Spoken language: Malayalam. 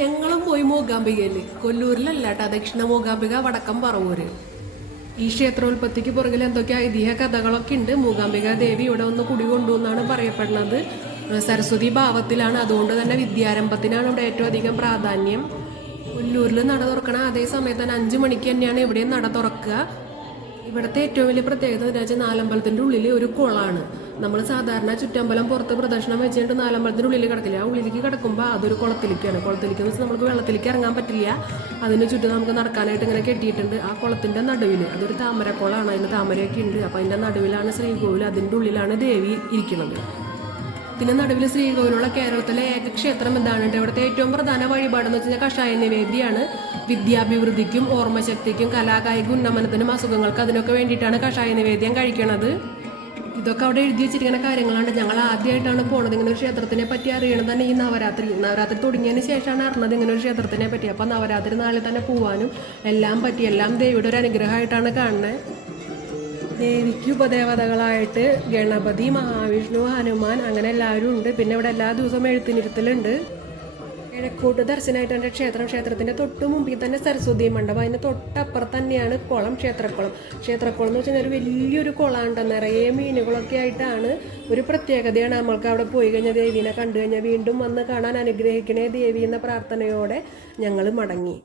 ഞങ്ങളും പോയി മൂകാംബികയില്, കൊല്ലൂരിലല്ല കേട്ടോ, ദക്ഷിണ മൂകാംബിക, വടക്കം പറവൂര്. ഈ ക്ഷേത്രോത്പത്തിക്ക് പുറകിൽ എന്തൊക്കെ ഐതിഹ്യ കഥകളൊക്കെ ഉണ്ട്. മൂകാംബിക ദേവി ഇവിടെ ഒന്ന് കുടികൊണ്ടു എന്നാണ് പറയപ്പെടുന്നത്. സരസ്വതി ഭാവത്തിലാണ്, അതുകൊണ്ട് തന്നെ വിദ്യാരംഭത്തിനാണ് ഇവിടെ ഏറ്റവും അധികം പ്രാധാന്യം. കൊല്ലൂരിൽ നട തുറക്കണ അതേ സമയത്ത് തന്നെ 5 മണിക്ക് തന്നെയാണ് ഇവിടെയും നട തുറക്കുക. ഇവിടുത്തെ ഏറ്റവും വലിയ പ്രത്യേകത എന്താ വെച്ചാൽ നാലമ്പലത്തിൻ്റെ ഉള്ളിൽ ഒരു കുളമാണ്. നമ്മൾ സാധാരണ ചുറ്റമ്പലം പുറത്ത് പ്രദർശനം വെച്ചിട്ട് നാലമ്പലത്തിൻ്റെ ഉള്ളിൽ കിടക്കില്ല. ആ ഉള്ളിലേക്ക് കിടക്കുമ്പോൾ അതൊരു കുളത്തിലേക്കാണ്. കുളത്തിലേക്ക് വെച്ചാൽ നമുക്ക് വെള്ളത്തിലേക്ക് ഇറങ്ങാൻ പറ്റില്ല. അതിന് ചുറ്റും നമുക്ക് നടക്കാനായിട്ട് ഇങ്ങനെ കെട്ടിയിട്ടുണ്ട്. ആ കുളത്തിൻ്റെ നടുവിൽ അതൊരു താമരക്കുളമാണ്, അതിന് താമരയൊക്കെ ഉണ്ട്. അപ്പോൾ അതിൻ്റെ നടുവിലാണ് ശ്രീകോവിൽ, അതിൻ്റെ ഉള്ളിലാണ് ദേവി ഇരിക്കുന്നത്. പിന്നെ നടുവിൽ ശ്രീകോവിലുള്ള കേരളത്തിലെ ഏക ക്ഷേത്രം എന്താണ്? ഇവിടുത്തെ ഏറ്റവും പ്രധാന വഴിപാടെന്ന് വെച്ച് കഴിഞ്ഞാൽ കഷായ നിവേദ്യമാണ്. വിദ്യാഭിവൃദ്ധിക്കും ഓർമ്മശക്തിക്കും കലാകായിക ഉന്നമനത്തിനും അസുഖങ്ങൾക്ക് അതിനൊക്കെ വേണ്ടിയിട്ടാണ് കഷായ നിവേദ്യം കഴിക്കണത്. ഇതൊക്കെ അവിടെ എഴുതി വെച്ചിരിക്കുന്ന കാര്യങ്ങളാണ്. ഞങ്ങൾ ആദ്യമായിട്ടാണ് പോണത്. ഇങ്ങനെ ഒരു ക്ഷേത്രത്തിനെ പറ്റി അറിയണത് തന്നെ ഈ നവരാത്രി തുടങ്ങിയതിന് ശേഷമാണ് അറിഞ്ഞത് ഇങ്ങനെ ഒരു ക്ഷേത്രത്തിനെ പറ്റി. അപ്പം നവരാത്രി നാളിൽ തന്നെ പോവാനും എല്ലാം പറ്റി. എല്ലാം ദേവിയുടെ ഒരു അനുഗ്രഹമായിട്ടാണ് കാണുന്നത്. ദേവിക്ക് ഉപദേവതകളായിട്ട് ഗണപതി, മഹാവിഷ്ണു, ഹനുമാൻ, അങ്ങനെ എല്ലാവരും ഉണ്ട്. പിന്നെ ഇവിടെ എല്ലാ ദിവസവും എഴുത്തിനിരുത്തലുണ്ട്. കിഴക്കോട്ട് ദർശനമായിട്ടാണ് ക്ഷേത്രത്തിന്റെ തൊട്ട് മുമ്പിൽ തന്നെ സരസ്വതി മണ്ഡപം, അതിന് തൊട്ടപ്പുറത്ത് തന്നെയാണ് കുളം, ക്ഷേത്രക്കുളം എന്ന് വെച്ചാൽ ഒരു വലിയൊരു കുളമുണ്ട്, നിറയെ മീനുകളൊക്കെ ആയിട്ടാണ്. ഒരു പ്രത്യേകതയാണ്. നമ്മൾക്ക് അവിടെ പോയി കഴിഞ്ഞാൽ ദേവീനെ കണ്ടു കഴിഞ്ഞാൽ വീണ്ടും വന്ന് കാണാൻ അനുഗ്രഹിക്കണേ ദേവി എന്ന പ്രാർത്ഥനയോടെ ഞങ്ങൾ മടങ്ങി.